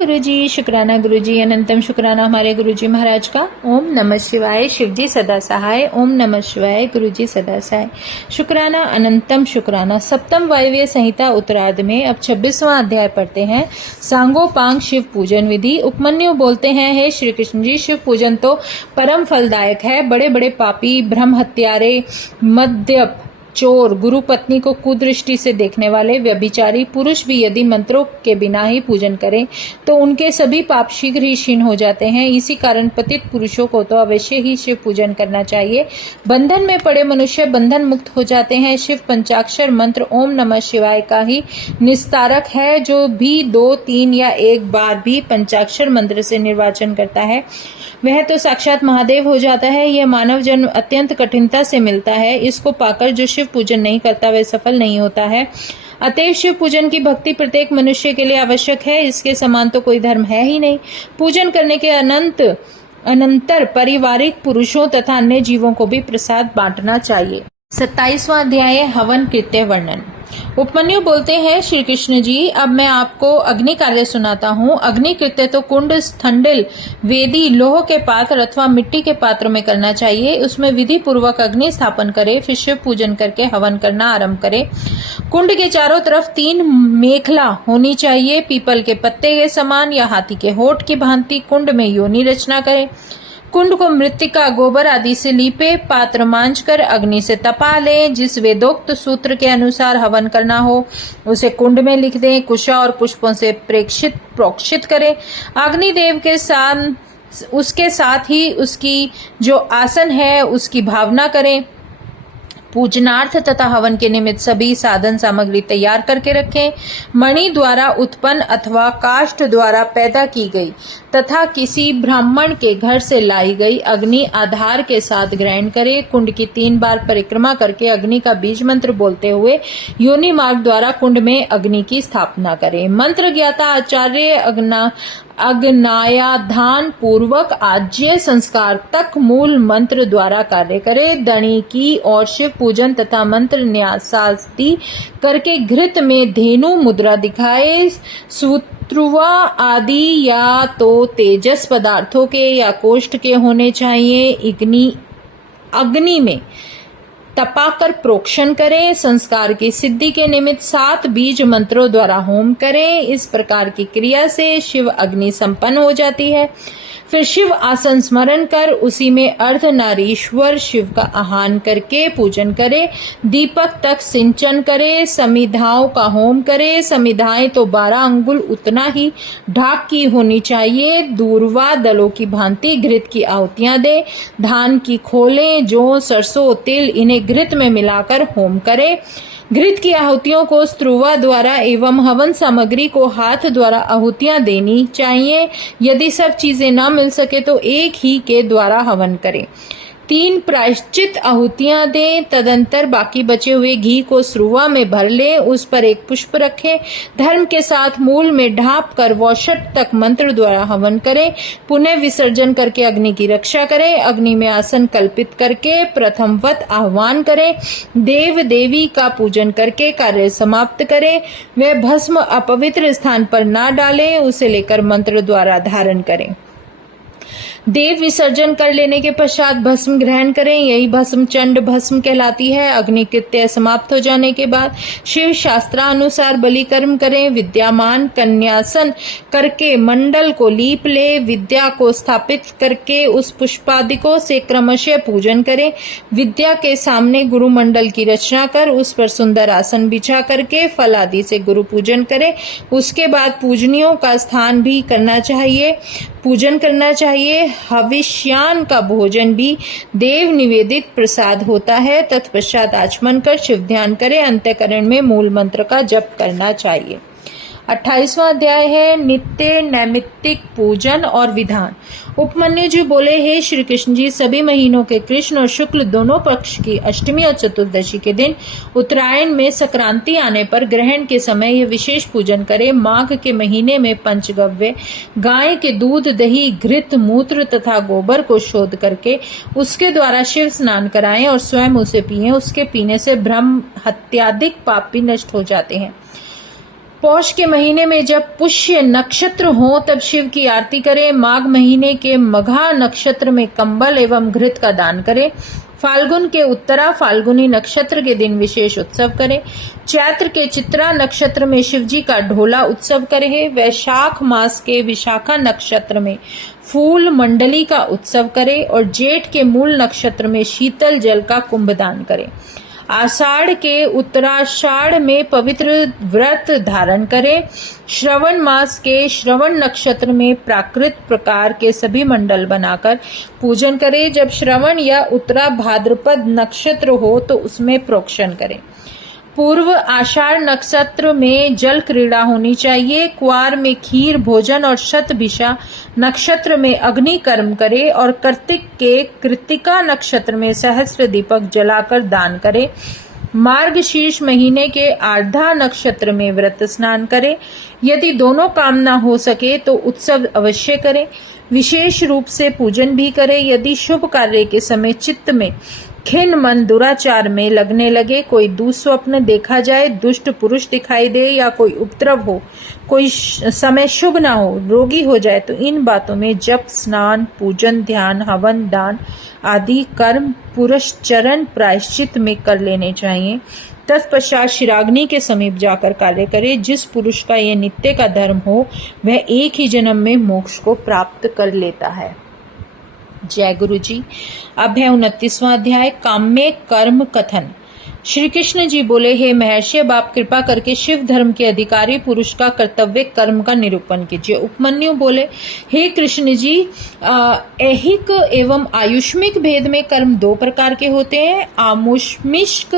गुरुजी शुक्राना गुरुजी अनंतम शुक्राना हमारे गुरुजी महाराज का। ओम नमः शिवाय। शिवजी सदा सहाय। ओम नमः शिवाय। गुरुजी सदा सहाय। शुक्राना अनंतम शुक्राना। सप्तम वायव्य संहिता उत्तरार्ध में अब 26वां अध्याय पढ़ते हैं। सांगोपांग शिव पूजन विधि। उपमन्यु बोलते हैं, हे श्री कृष्ण जी, शिव पूजन तो परम फलदायक है। बड़े बड़े पापी, ब्रह्म हत्यारे, मद्यप, चोर, गुरु पत्नी को कुदृष्टि से देखने वाले, व्यभिचारी पुरुष भी यदि मंत्रों के बिना ही पूजन करें तो उनके सभी पाप शीघ्र ही क्षीण हो जाते हैं। इसी कारण पतित पुरुषों को तो अवश्य ही शिव पूजन करना चाहिए। बंधन में पड़े मनुष्य बंधन मुक्त हो जाते हैं। शिव पंचाक्षर मंत्र ओम नमः शिवाय का ही निस्तारक है। जो भी 2, 3 या 1 बार भी पंचाक्षर मंत्र से निर्वाचन करता है वह तो साक्षात महादेव हो जाता है। यह मानव जन्म अत्यंत कठिनता से मिलता है। इसको पाकर जो शिव पूजन नहीं करता वह सफल नहीं होता है। अतएव शिव पूजन की भक्ति प्रत्येक मनुष्य के लिए आवश्यक है। इसके समान तो कोई धर्म है ही नहीं। पूजन करने के अनंतर पारिवारिक पुरुषों तथा अन्य जीवों को भी प्रसाद बांटना चाहिए। 27वां अध्याय हवन कृत्य वर्णन। उपमन्यु बोलते हैं, श्री कृष्ण जी, अब मैं आपको अग्नि कार्य सुनाता हूँ। अग्नि कृत्य तो कुंड, स्थंडिल, वेदी, लोह के पात्र अथवा मिट्टी के पात्र में करना चाहिए। उसमें विधि पूर्वक अग्नि स्थापन करे, फिर शिव पूजन करके हवन करना आरंभ करे। कुंड के चारों तरफ 3 मेखला होनी चाहिए। पीपल के पत्ते के समान या हाथी के होठ की भांति कुंड में योनि रचना करे। कुंड को मृत्तिका, गोबर आदि से लीपे। पात्र मांझ कर अग्नि से तपा लें। जिस वेदोक्त सूत्र के अनुसार हवन करना हो उसे कुंड में लिख दें। कुशा और पुष्पों से प्रोक्षित करें। अग्निदेव के साथ उसके साथ ही उसकी जो आसन है उसकी भावना करें। पूजनार्थ तथा हवन के निमित्त सभी साधन सामग्री तैयार करके रखें। मणि द्वारा उत्पन्न अथवा काष्ठ द्वारा पैदा की गई तथा किसी ब्राह्मण के घर से लाई गई अग्नि आधार के साथ ग्रहण करें। कुंड की 3 बार परिक्रमा करके अग्नि का बीज मंत्र बोलते हुए योनि मार्ग द्वारा कुंड में अग्नि की स्थापना करें। मंत्र ज्ञाता आचार्य अग्नायाधान पूर्वक आज्य संस्कार तक मूल मंत्र द्वारा कार्य करे। दणिकी और शिव पूजन तथा मंत्र न्यासादि करके घृत में धेनु मुद्रा दिखाए। सूत्रुवा आदि या तो तेजस पदार्थों के या कोष्ठ के होने चाहिए। अग्नि में तपाकर प्रोक्षण करें। संस्कार की सिद्धि के निमित्त 7 बीज मंत्रों द्वारा होम करें। इस प्रकार की क्रिया से शिव अग्नि संपन्न हो जाती है। फिर शिव आसन स्मरण कर उसी में अर्धनारीश्वर शिव का आह्वान करके पूजन करे। दीपक तक सिंचन करे। समिधाओं का होम करे। समिधाएं तो 12 अंगुल उतना ही ढाक की होनी चाहिए। दूर्वा दलों की भांति घृत की आहुतियां दे। धान की खोलें, जौ, सरसों, तिल इन्हें घृत में मिलाकर होम करे। घृत की आहुतियों को स्त्रुवा द्वारा एवं हवन सामग्री को हाथ द्वारा आहुतियां देनी चाहिए। यदि सब चीजें न मिल सके तो एक ही के द्वारा हवन करें। 3 प्रायश्चित आहुतियां दें। तदंतर बाकी बचे हुए घी को स्रुवा में भर ले। उस पर एक पुष्प रखें। धर्म के साथ मूल में ढाप कर वौषट तक मंत्र द्वारा हवन करें। पुनः विसर्जन करके अग्नि की रक्षा करें। अग्नि में आसन कल्पित करके प्रथमवत आह्वान करें। देव देवी का पूजन करके कार्य समाप्त करें। वह भस्म अपवित्र स्थान पर ना डालें। उसे लेकर मंत्र द्वारा धारण करें। देव विसर्जन कर लेने के पश्चात भस्म ग्रहण करें। यही भस्म चंड भस्म कहलाती है। अग्नि कृत्य समाप्त हो जाने के बाद शिव शास्त्रानुसार बलि कर्म करें। विद्यामान कन्यासन करके मंडल को लीप ले। विद्या को स्थापित करके उस पुष्पादिकों से क्रमशः पूजन करें। विद्या के सामने गुरु मंडल की रचना कर उस पर सुंदर आसन बिछा करके फल आदि से गुरु पूजन करें। उसके बाद पूजनियों का स्थान भी पूजन करना चाहिए। हविष्यान का भोजन भी देव निवेदित प्रसाद होता है। तत्पश्चात आचमन कर शिव ध्यान करें। अंतःकरण में मूल मंत्र का जप करना चाहिए। 28वां अध्याय है नित्य नैमित्तिक पूजन और विधान। उपमन्यु जी बोले, हे श्री कृष्ण जी, सभी महीनों के कृष्ण और शुक्ल दोनों पक्ष की अष्टमी और चतुर्दशी के दिन उत्तरायण में संक्रांति आने पर ग्रहण के समय यह विशेष पूजन करें। माघ के महीने में पंचगव्य गाय के दूध, दही, घृत, मूत्र तथा गोबर को शोध करके उसके द्वारा शिव स्नान कराएं और स्वयं उसे पिएं। उसके पीने से ब्रह्म हत्यादिक पाप भी नष्ट हो जाते हैं। पौष के महीने में जब पुष्य नक्षत्र हो तब शिव की आरती करें। माघ महीने के मघा नक्षत्र में कंबल एवं घृत का दान करें। फाल्गुन के उत्तरा फाल्गुनी नक्षत्र के दिन विशेष उत्सव करें। चैत्र के चित्रा नक्षत्र में शिवजी का ढोला उत्सव करें। वैशाख मास के विशाखा नक्षत्र में फूल मंडली का उत्सव करें और जेठ के मूल नक्षत्र में शीतल जल का कुंभदान करें। आषाढ़ के उत्तराषाढ़ में पवित्र व्रत धारण करें। श्रवण मास के श्रवण नक्षत्र में प्राकृत प्रकार के सभी मंडल बनाकर पूजन करें। जब श्रवण या उत्तरा भाद्रपद नक्षत्र हो तो उसमें प्रोक्षण करें। पूर्व आषाढ़ नक्षत्र में जल क्रीड़ा होनी चाहिए। क्वार में खीर भोजन और शतभिषा नक्षत्र में अग्नि कर्म करे और कार्तिक के कृतिका नक्षत्र में सहस्त्र दीपक जलाकर दान करे। मार्गशीर्ष महीने के आर्धा नक्षत्र में व्रत स्नान करें। यदि दोनों काम न हो सके तो उत्सव अवश्य करें। विशेष रूप से पूजन भी करें। यदि शुभ कार्य के समय चित्त में खिन्न मन दुराचार में लगने लगे, कोई दुस्वप्न देखा जाए, दुष्ट पुरुष दिखाई दे या कोई उपद्रव हो, कोई समय शुभ ना हो, रोगी हो जाए तो इन बातों में जप, स्नान, पूजन, ध्यान, हवन, दान आदि कर्म पुरस्चरण प्रायश्चित में कर लेने चाहिए। तत्पश्चात शिराग्नि के समीप जाकर कार्य करे। जिस पुरुष का ये नित्य का धर्म हो वह एक ही जन्म में मोक्ष को प्राप्त कर लेता है। जय गुरु जी। अब है 29वां अध्याय काम्य कर्म कथन। श्री कृष्ण जी बोले, हे महर्षि, अब आप कृपा करके शिव धर्म के अधिकारी पुरुष का कर्तव्य कर्म का निरूपण कीजिए। उपमन्यु बोले, हे कृष्ण जी, ऐहिक एवं आयुष्मिक भेद में कर्म 2 प्रकार के होते हैं। आमुष्मिक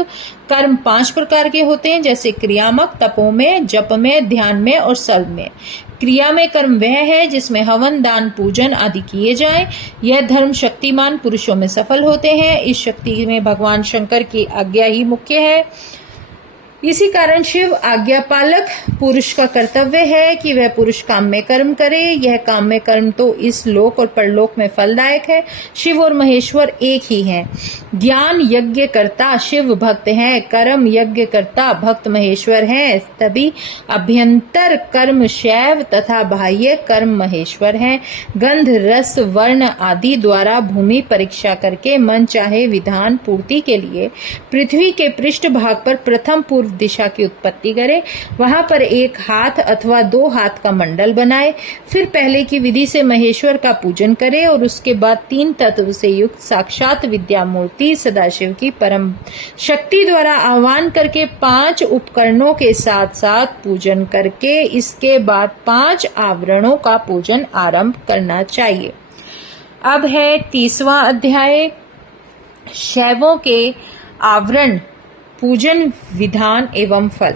कर्म 5 प्रकार के होते हैं, जैसे क्रियामक, तपो में, जप में, ध्यान में और सर्व में। क्रिया में कर्म वह है जिसमें हवन, दान, पूजन आदि किए जाएं। यह धर्म शक्तिमान पुरुषों में सफल होते हैं। इस शक्ति में भगवान शंकर की आज्ञा ही मुख्य है। इसी कारण शिव आज्ञापालक पुरुष का कर्तव्य है कि वह पुरुष काम में कर्म करे। यह काम में कर्म तो इस लोक और परलोक में फलदायक है। शिव और महेश्वर एक ही हैं। ज्ञान यज्ञ करता शिव भक्त हैं, कर्म यज्ञ करता भक्त महेश्वर हैं। तभी अभ्यंतर कर्म शैव तथा बाह्य कर्म महेश्वर हैं। गंध, रस, वर्ण आदि द्वारा भूमि परीक्षा करके मन चाहे विधान पूर्ति के लिए पृथ्वी के पृष्ठ भाग पर प्रथम पूर्व दिशा की उत्पत्ति करे। वहां पर 1 हाथ अथवा 2 हाथ का मंडल बनाए। फिर पहले की विधि से महेश्वर का पूजन करे और उसके बाद 3 तत्व से युक्त साक्षात विद्या मूर्ति सदाशिव की परम शक्ति द्वारा आह्वान करके 5 उपकरणों के साथ साथ पूजन करके इसके बाद 5 आवरणों का पूजन आरंभ करना चाहिए। अब है 30वां अध्याय शैवों के आवरण, पूजन विधान एवं फल।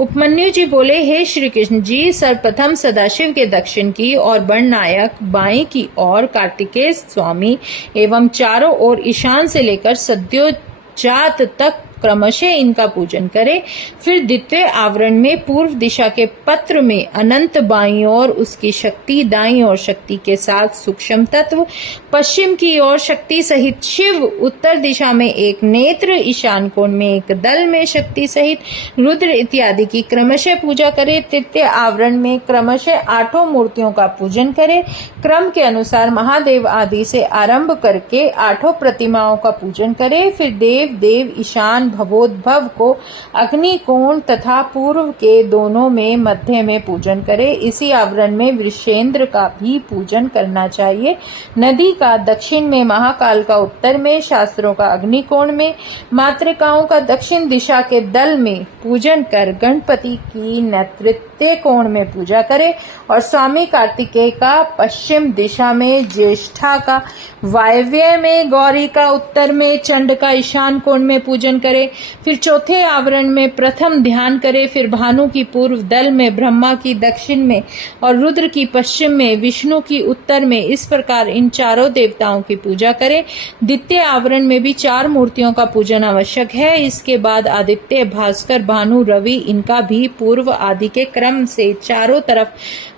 उपमन्यु जी बोले, हे श्री कृष्ण जी, सर्वप्रथम सदाशिव के दक्षिण की और बड़नायक बाएं की ओर कार्तिकेय स्वामी एवं चारों ओर ईशान से लेकर सद्योजात तक क्रमशः इनका पूजन करें। फिर द्वितीय आवरण में पूर्व दिशा के पत्र में अनंत बाईं ओर उसकी शक्ति, दाईं ओर शक्ति के साथ सूक्ष्म तत्व, पश्चिम की ओर शक्ति सहित शिव, उत्तर दिशा में 1 नेत्र, ईशान कोण में 1 दल में शक्ति सहित रुद्र इत्यादि की क्रमशः पूजा करे। तृतीय आवरण में क्रमशः 8 मूर्तियों का पूजन करे। क्रम के अनुसार महादेव आदि से आरंभ करके 8 प्रतिमाओं का पूजन करे। फिर देव देव, ईशान, भवोद्भव को अग्नि कोण तथा पूर्व के दोनों में मध्य में पूजन करे। इसी आवरण में वृषेंद्र का भी पूजन करना चाहिए। नदी का दक्षिण में, महाकाल का उत्तर में, शास्त्रों का अग्निकोण में, मातृकाओं का दक्षिण दिशा के दल में पूजन कर गणपति की नेतृत्व कोण में पूजा करे और स्वामी कार्तिकेय का पश्चिम दिशा में, ज्येष्ठा का वायव्य में, गौरी का उत्तर में, चंड का ईशान कोण में पूजन करे। फिर चौथे आवरण में प्रथम ध्यान करे। फिर भानु की पूर्व दल में, ब्रह्मा की दक्षिण में और रुद्र की पश्चिम में, विष्णु की उत्तर में। इस प्रकार इन चारों देवताओं की पूजा करे। द्वितीय आवरण में भी 4 मूर्तियों का पूजन आवश्यक है। इसके बाद आदित्य, भास्कर, भानु, रवि इनका भी पूर्व आदि के क्रम से चारों तरफ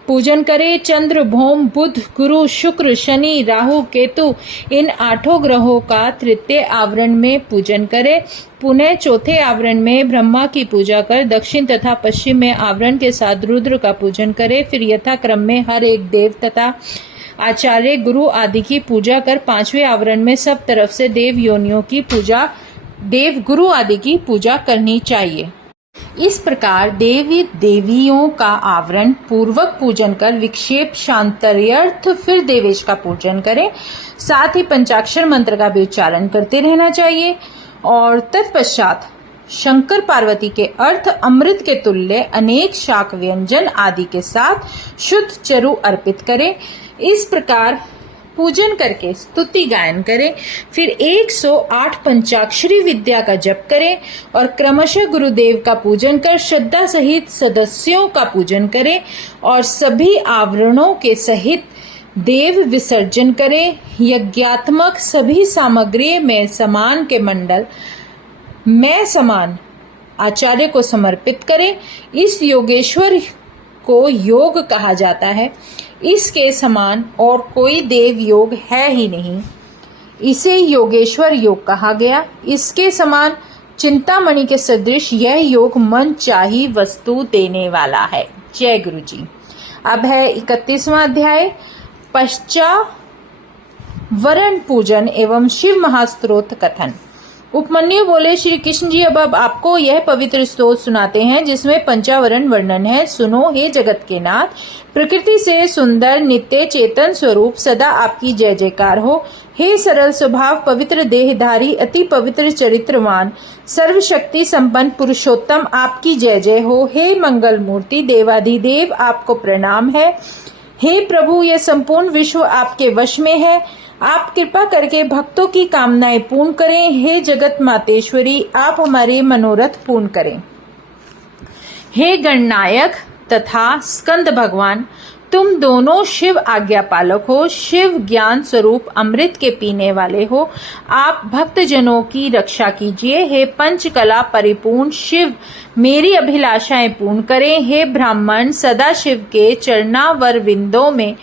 पूजन करें। चंद्र, भौम, बुध, गुरु, शुक्र, शनि, राहु, केतु इन 8 ग्रहों का तृतीय आवरण में पूजन करें। पुनः चौथे आवरण में ब्रह्मा की पूजा कर दक्षिण तथा पश्चिम में आवरण के साथ रुद्र का पूजन करें। फिर यथाक्रम में हर एक देव तथा आचार्य, गुरु आदि की पूजा कर 5वें आवरण में सब तरफ से देव योनियों की पूजा, देव गुरु आदि की पूजा करनी चाहिए। इस प्रकार देवी देवियों का आवरण पूर्वक पूजन कर विक्षेप शांतर्यर्थ फिर देवेश का पूजन करें। साथ ही पंचाक्षर मंत्र का भी उच्चारण करते रहना चाहिए और तत्पश्चात शंकर पार्वती के अर्थ अमृत के तुल्य अनेक शाक व्यंजन आदि के साथ शुद्ध चरु अर्पित करें। इस प्रकार पूजन करके स्तुति गायन करें। फिर 108 पंचाक्षरी विद्या का जप करें और क्रमशः गुरुदेव का पूजन कर श्रद्धा सहित सदस्यों का पूजन करें और सभी आवरणों के सहित देव विसर्जन करें। यज्ञात्मक सभी सामग्री में समान के मंडल में समान आचार्य को समर्पित करें। इस योगेश्वर को योग कहा जाता है। इसके समान और कोई देव योग है ही नहीं, इसे योगेश्वर योग कहा गया। इसके समान चिंतामणि के सदृश यह योग मन चाही वस्तु देने वाला है। जय गुरु जी। अब है 31वां अध्याय, पश्चावरण पूजन एवं शिव महास्तोत्र कथन। उपमन्यु बोले, श्री कृष्ण जी अब आपको यह पवित्र स्तोत्र सुनाते हैं जिसमें पंचावरण वर्णन है। सुनो हे जगत के नाथ, प्रकृति से सुंदर नित्य चेतन स्वरूप सदा आपकी जय जयकार हो। हे सरल स्वभाव पवित्र देहधारी अति पवित्र चरित्रवान सर्वशक्ति संपन्न पुरुषोत्तम आपकी जय जय हो। हे मंगल मूर्ति देवाधिदेव आपको प्रणाम है। हे प्रभु यह संपूर्ण विश्व आपके वश में है, आप कृपा करके भक्तों की कामनाएं पूर्ण करें। हे जगत मातेश्वरी आप हमारे मनोरथ पूर्ण करें। हे गणनायक तथा स्कंद भगवान तुम दोनों शिव आज्ञा पालक हो, शिव ज्ञान स्वरूप अमृत के पीने वाले हो, आप भक्त जनों की रक्षा कीजिए। हे पंचकला परिपूर्ण शिव मेरी अभिलाषाएं पूर्ण करें। हे ब्राह्मण सदाशिव के चरणावर विंदों में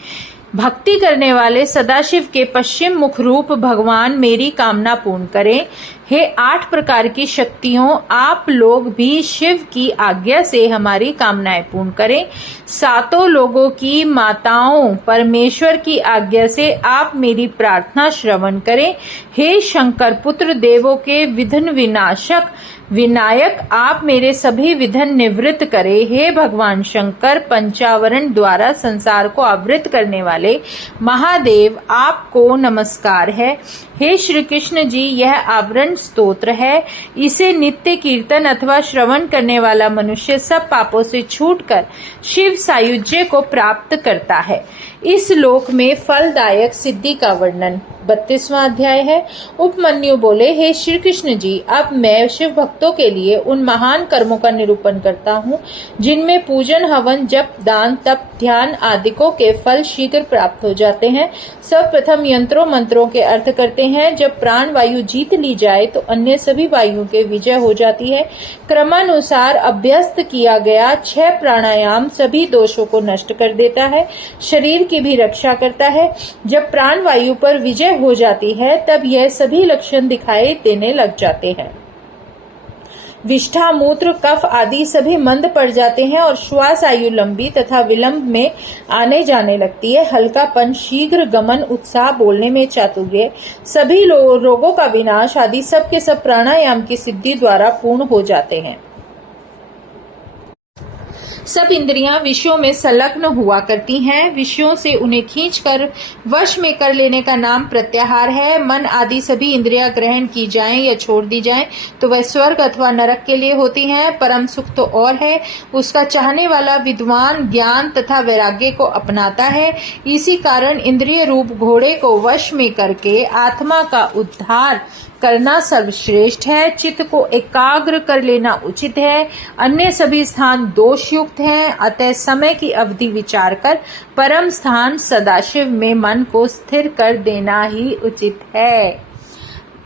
भक्ति करने वाले सदाशिव के पश्चिम मुख रूप भगवान मेरी कामना पूर्ण करें। हे 8 प्रकार की शक्तियों आप लोग भी शिव की आज्ञा से हमारी कामनाएं पूर्ण करें। 7 लोगों की माताओं परमेश्वर की आज्ञा से आप मेरी प्रार्थना श्रवण करें। हे शंकर पुत्र देवों के विघ्न विनाशक विनायक आप मेरे सभी विघ्न निवृत्त करे। हे भगवान शंकर पंचावरण द्वारा संसार को आवृत करने वाले महादेव आपको नमस्कार है। हे श्री कृष्ण जी यह आवरण स्तोत्र है, इसे नित्य कीर्तन अथवा श्रवण करने वाला मनुष्य सब पापों से छूटकर शिव सायुज्य को प्राप्त करता है। इस लोक में फलदायक सिद्धि का वर्णन। 32वां अध्याय है। उपमन्यु बोले, हे श्री कृष्ण जी अब मैं शिव भक्तों के लिए उन महान कर्मों का निरूपण करता हूँ जिनमें पूजन हवन जप दान तप ध्यान आदिकों के फल शीघ्र प्राप्त हो जाते हैं। सब प्रथम यंत्रों मंत्रों के अर्थ करते हैं। जब प्राण वायु जीत ली जाए तो अन्य सभी वायु के विजय हो जाती है। क्रमानुसार अभ्यस्त किया गया 6 प्राणायाम सभी दोषों को नष्ट कर देता है, शरीर की भी रक्षा करता है। जब प्राण वायु पर विजय हो जाती है तब यह सभी लक्षण दिखाई देने लग जाते हैं। विष्ठा मूत्र कफ आदि सभी मंद पड़ जाते हैं और श्वास आयु लंबी तथा विलंब में आने जाने लगती है। हल्कापन शीघ्र गमन उत्साह बोलने में चातुर्य सभी रोगों का विनाश आदि सब के सब प्राणायाम की सिद्धि द्वारा पूर्ण हो जाते हैं। सब इंद्रियां विषयों में संलग्न हुआ करती हैं। विषयों से उन्हें खींचकर वश में कर लेने का नाम प्रत्याहार है। मन आदि सभी इंद्रियां ग्रहण की जाएं या छोड़ दी जाएं तो वह स्वर्ग अथवा नरक के लिए होती हैं। परम सुख तो और है, उसका चाहने वाला विद्वान ज्ञान तथा वैराग्य को अपनाता है। इसी कारण इंद्रिय रूप घोड़े को वश में करके आत्मा का उद्धार करना सर्वश्रेष्ठ है। चित्त को एकाग्र कर लेना उचित है। अन्य सभी स्थान दोषयुक्त हैं, अतः समय की अवधि विचार कर परम स्थान सदाशिव में मन को स्थिर कर देना ही उचित है।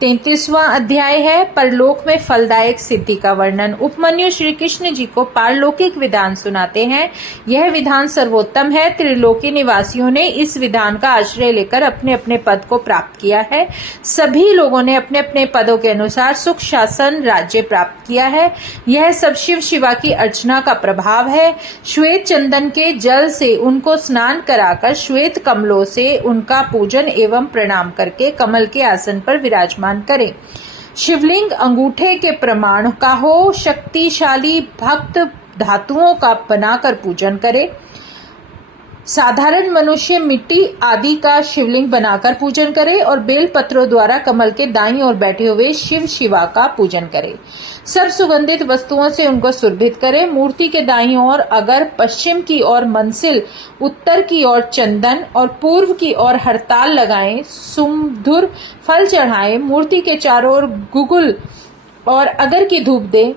33वां अध्याय है परलोक में फलदायक सिद्धि का वर्णन। उपमन्यु श्री कृष्ण जी को पारलौकिक विधान सुनाते हैं। यह विधान सर्वोत्तम है। त्रिलोकी निवासियों ने इस विधान का आश्रय लेकर अपने अपने पद को प्राप्त किया है। सभी लोगों ने अपने अपने पदों के अनुसार सुख शासन राज्य प्राप्त किया है। यह सब शिव शिवा की अर्चना का प्रभाव है। श्वेत चंदन के जल से उनको स्नान कराकर श्वेत कमलों से उनका पूजन एवं प्रणाम करके कमल के आसन पर विराजमान करें। शिवलिंग अंगूठे के प्रमाण का हो। शक्तिशाली भक्त धातुओं का बनाकर पूजन करे। साधारण मनुष्य मिट्टी आदि का शिवलिंग बनाकर पूजन करे और बेल पत्रों द्वारा कमल के दाईं ओर बैठे हुए शिव शिवा का पूजन करे। सब सुगंधित वस्तुओं से उनको सुरभित करे। मूर्ति के दाईं ओर अगर पश्चिम की ओर मंसिल, उत्तर की ओर चंदन और पूर्व की ओर हरताल लगाएं। सुमधुर फल चढ़ाएं। मूर्ति के चारों ओर गुगुल और अगर की धूप दे।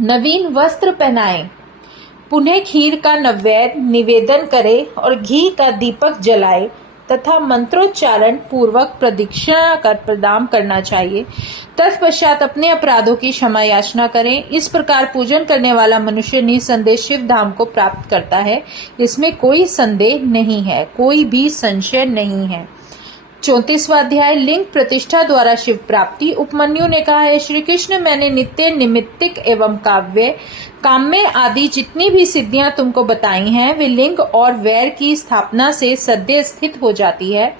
नवीन वस्त्र पहनाएं। पुनः खीर का नैवेद्य निवेदन करे और घी का दीपक जलाए तथा मंत्रोच्चारण पूर्वक प्रदक्षिणा कर प्रणाम करना चाहिए। तत्पश्चात अपने अपराधों की क्षमा याचना करें। इस प्रकार पूजन करने वाला मनुष्य निसंदेह शिव धाम को प्राप्त करता है। इसमें कोई संदेह नहीं है, कोई भी संशय नहीं है। 34वां अध्याय लिंग प्रतिष्ठा द्वारा शिव प्राप्ति। उपमन्यु ने कहा है, श्री कृष्ण, मैंने नित्य निमित्तिक एवं काम्य आदि जितनी भी सिद्धियां तुमको बताई हैं वे लिंग और वैर की स्थापना से सद्य स्थित हो जाती है।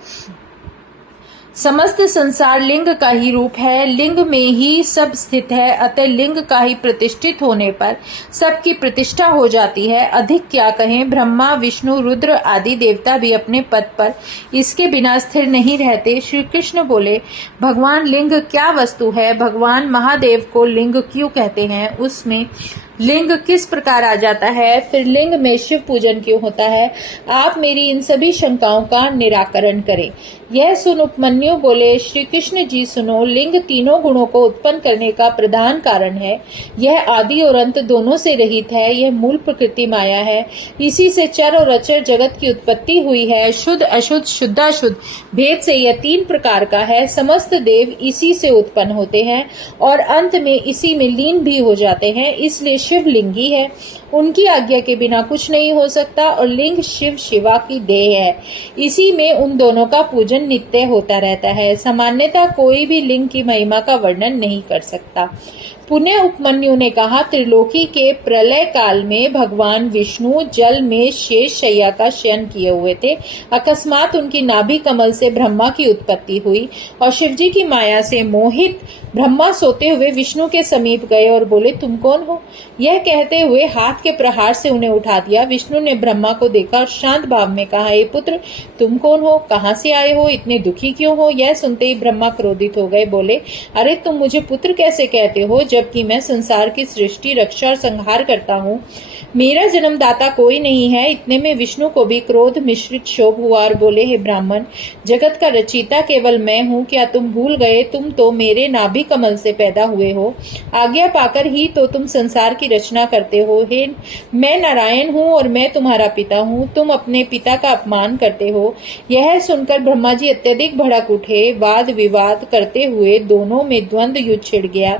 समस्त संसार लिंग का ही रूप है। लिंग में ही सब स्थित है। अतः लिंग का ही प्रतिष्ठित होने पर सबकी प्रतिष्ठा हो जाती है। अधिक क्या कहें, ब्रह्मा विष्णु रुद्र आदि देवता भी अपने पद पर इसके बिना स्थिर नहीं रहते। श्री कृष्ण बोले, भगवान लिंग क्या वस्तु है? भगवान महादेव को लिंग क्यों कहते हैं? उसमें लिंग किस प्रकार आ जाता है? फिर लिंग में शिव पूजन क्यों होता है? आप मेरी इन सभी शंकाओं का निराकरण करें। यह सुन उपमन्यु बोले, श्री कृष्ण जी सुनो, लिंग तीनों गुणों को उत्पन्न करने का प्रधान कारण है। यह आदि और अंत दोनों से रहित है। यह मूल प्रकृति माया है। इसी से चर और अचर जगत की उत्पत्ति हुई है। शुद्ध अशुद्ध शुद्धाशुद्ध भेद से यह तीन प्रकार का है। समस्त देव इसी से उत्पन्न होते हैं और अंत में इसी में लीन भी हो जाते हैं। इसलिए शिव लिंगी है। उनकी आज्ञा के बिना कुछ नहीं हो सकता और लिंग शिव शिवा की देह है। इसी में उन दोनों का पूजन नित्य होता रहता है। सामान्यतः कोई भी लिंग की महिमा का वर्णन नहीं कर सकता। पुण्य उपमन्यु ने कहा, त्रिलोकी के प्रलय काल में भगवान विष्णु जल में शेष शैया का शयन किए हुए थे। अकस्मात उनकी नाभि कमल से ब्रह्मा की उत्पत्ति हुई और शिवजी की माया से मोहित ब्रह्मा सोते हुए विष्णु के समीप गए और बोले, तुम कौन हो? यह कहते हुए हाथ के प्रहार से उन्हें उठा दिया। विष्णु ने ब्रह्मा को देखा और शांत भाव में कहा, हे पुत्र, तुम कौन हो? कहाँ से आए हो? इतने दुखी क्यों हो? यह सुनते ही ब्रह्मा क्रोधित हो गए। बोले, अरे तुम मुझे पुत्र कैसे कहते हो, जबकि मैं संसार की सृष्टि रक्षा और संहार करता हूँ। मेरा जन्मदाता कोई नहीं है। इतने में विष्णु को भी क्रोध मिश्रित क्षोभ हुआ और बोले, हे ब्राह्मण, जगत का रचयिता केवल मैं हूँ। क्या तुम भूल गए? तुम तो मेरे नाभि कमल से पैदा हुए हो। आज्ञा पाकर ही तो तुम संसार की रचना करते हो। हे, मैं नारायण हूँ और मैं तुम्हारा पिता हूँ। तुम अपने पिता का अपमान करते हो। यह सुनकर ब्रह्मा जी अत्यधिक भड़क उठे। वाद विवाद करते हुए दोनों में द्वंद्व युद्ध छिड़ गया।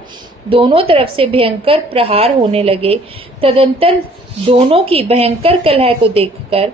दोनों तरफ से भयंकर प्रहार होने लगे। तदंतर दोनों की भयंकर कलह को देखकर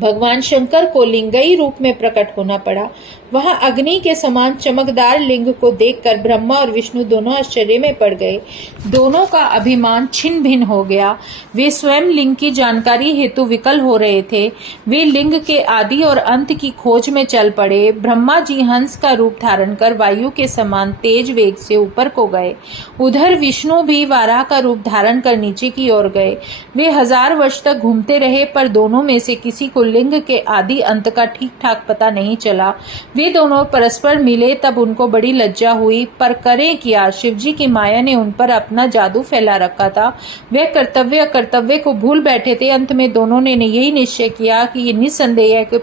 भगवान शंकर को लिंगई रूप में प्रकट होना पड़ा। वहां अग्नि के समान चमकदार लिंग को देखकर ब्रह्मा और विष्णु दोनों आश्चर्य में पड़ गए। दोनों का अभिमान छिन्न भिन्न हो गया। वे स्वयं लिंग की जानकारी हेतु विकल हो रहे थे। वे लिंग के आदि और अंत की खोज में चल पड़े। ब्रह्मा जी हंस का रूप धारण कर वायु के समान तेज वेग से ऊपर को गए। उधर विष्णु भी वाराह का रूप धारण कर नीचे की ओर गए। वे 1000 वर्ष तक घूमते रहे पर दोनों में से किसी को लिंग के आदि अंत का ठीक ठाक पता नहीं चला। वे दोनों परस्पर मिले तब उनको बड़ी लज्जा हुई, पर करें क्या, शिवजी की माया ने उन पर अपना जादू फैला रखा था। वे कर्तव्य अकर्तव्य को भूल बैठे थे। अंत में दोनों ने यही निश्चय किया कि ये निसंदेह है कि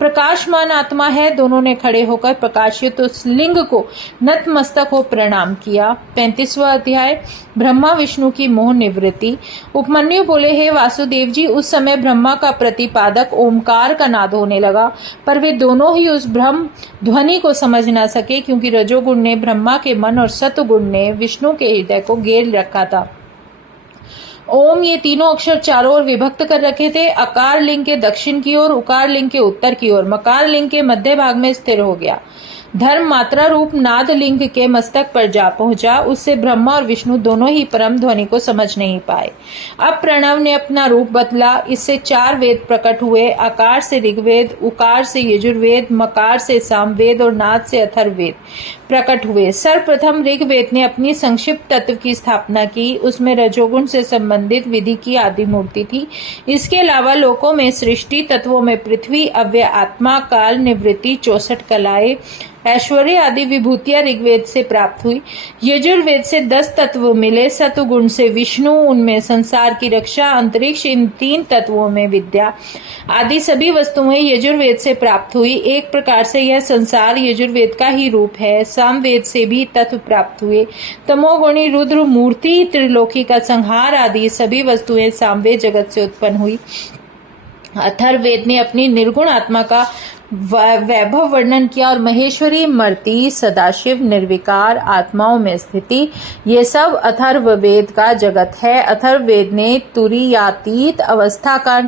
प्रकाशमान आत्मा है। दोनों ने खड़े होकर प्रकाशित उस लिंग को नतमस्तक हो प्रणाम किया। 35वां अध्याय ब्रह्मा विष्णु की मोह निवृत्ति। उपमन्यु बोले, हे वासुदेव जी, उस समय ब्रह्मा का प्रतिपादक ओमकार का नाद होने लगा, पर वे दोनों ही उस ब्रह्म ध्वनि को समझ न सके, क्योंकि रजोगुण ने ब्रह्मा के मन और सतुगुण ने विष्णु के हृदय को घेर रखा था। ओम ये तीनों अक्षर चारों ओर विभक्त कर रखे थे। अकार लिंग के दक्षिण की ओर, उकार लिंग के उत्तर की ओर, मकार लिंग के मध्य भाग में स्थिर हो गया। धर्म मात्रा रूप नाद लिंग के मस्तक पर जा पहुंचा। उससे ब्रह्मा और विष्णु दोनों ही परम ध्वनि को समझ नहीं पाए। अब प्रणव ने अपना रूप बदला। इससे 4 वेद प्रकट हुए। आकार से ऋग्वेद, उकार से यजुर्वेद, मकार से सामवेद और नाद से अथर्ववेद प्रकट हुए। सर्वप्रथम ऋग्वेद ने अपनी संक्षिप्त तत्व की स्थापना की। उसमें रजोगुण से संबंधित विधि की आदि मूर्ति थी। इसके अलावा लोकों में सृष्टि, तत्वों में पृथ्वी, अव्यय आत्मा, काल, निवृत्ति, 64 कलाएं, ऐश्वर्य आदि विभूतियां ऋग्वेद से प्राप्त हुई। यजुर्वेद से 10 तत्व मिले। सतुगुण से विष्णु, उनमें संसार की रक्षा, अंतरिक्ष, इन 3 तत्वों में विद्या आदि सभी वस्तुएं यजुर्वेद से प्राप्त हुई। एक प्रकार से यह संसार यजुर्वेद का ही रूप है। सामवेद से भी तत्व प्राप्त हुए। तमोगुणी रुद्र मूर्ति, त्रिलोकी का संहार आदि सभी वस्तुएं सामवेद जगत से उत्पन्न हुई। अथर्ववेद ने अपनी निर्गुण आत्मा का वैभव वर्णन किया और महेश्वरी, मर्ती, सदाशिव, निर्विकार आत्माओं में स्थिति, ये सब अथर्ववेद का जगत है। अथर्ववेद ने तुरीयातीत अवस्था का